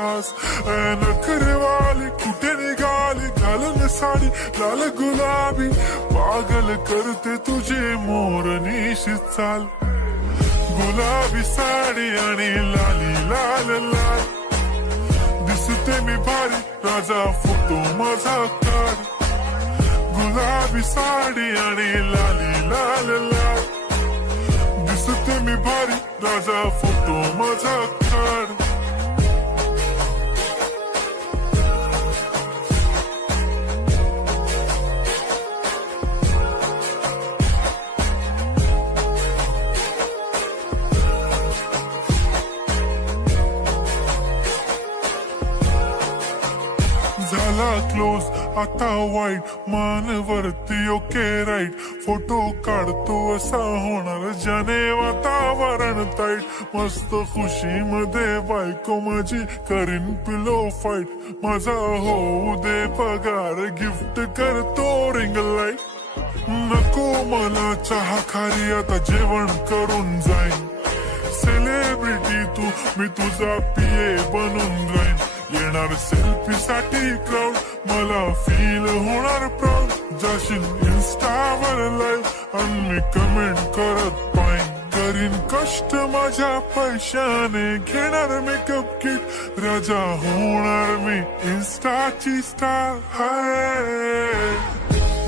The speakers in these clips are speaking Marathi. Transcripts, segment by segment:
खास नखरेवाली कुठे निघाली घालून साडी लाल गुलाबी पागल करते तुझे मोरनीशी चाल गुलाबी साडी आणि लाली लाल लाल दिसते मी भारी राजा फोटो माझा काढ गुलाबी साडी आणि लाली लाल लाल दिसते मी भारी राजा फोटो माझा काढ झाला क्लोज आता वाईट मानवरती ओके राईट फोटो काढतो असा होणार ज्याने वातावरण ताईट मस्त खुशी मध्ये बायको माझी करीन पिलो फाईट माझा होऊ दे पगार गिफ्ट करतो रिंग लाईट नको मला चहा खारी आता जेवण करून जाईन सेलिब्रिटी तू मी तुझा पिये बनून राहीन येणार सेल्फी साठी क्राऊड मला फील होणार प्राऊड जाशील इन्स्टावर लाईव्ह आणि मी कमेंट करत पाईन करीन कष्ट माझ्या पैशाने घेणार मेकअप किट राजा होणार मी इन्स्टाची स्टार हाय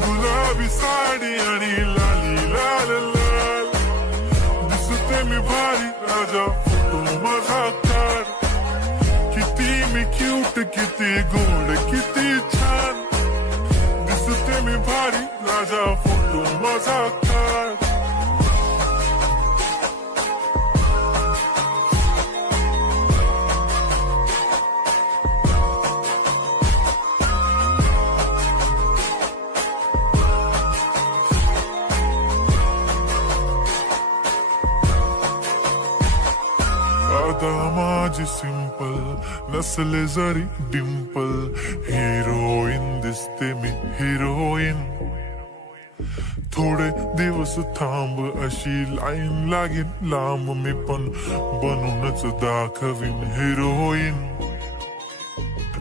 गुलाबी साडी आणि लाली लाल लाल दिसते मी भारी राजा फोटो माझा काढ किती क्यूट किती गोड किती छान दिसते मी भारी राजा फोटो माझा काढ आता माझी सिंपल नसले जरी डिंपल हिरोईन दिसते मी हिरोईन थोडे दिवस थांब अशी लाईन लागेल लांब मी पण बनूनच दाखवीन हिरोईन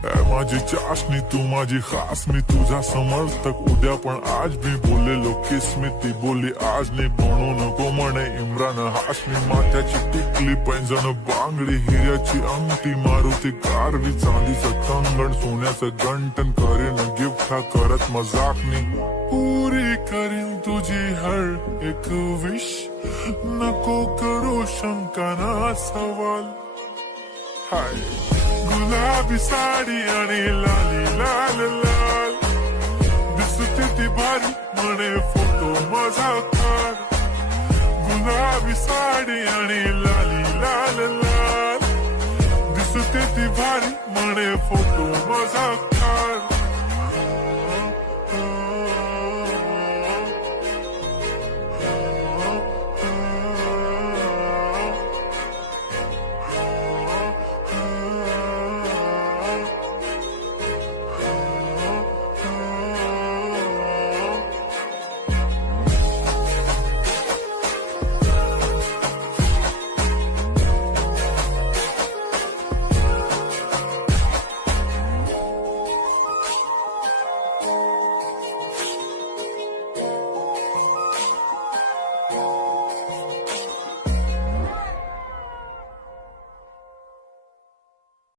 माझी चाशनी तू माझी खास मी तुझा समर्थक उद्या पण आज मी बोललेलो किस मी ती बोली आज नाही बनू नको म्हणे इम्रान हाशमी माथ्याची टिकली पैंजण बांगडी हिऱ्याची अंगठी मारुती कारवी चांदीचं कंगण सोन्याचं गंटन करीन गिफ्ट हा करत मजाकनी पुरी करीन तुझी हर एक विश नको करू शंका ना सवाल हाय गुलाबी साडी आणि लाली लाल लाल दिसते ती भारी म्हणे फोटो माझा काढ गुलाबी साडी आणि लाली लाल लाल दिसते ती भारी म्हणे फोटो माझा काढ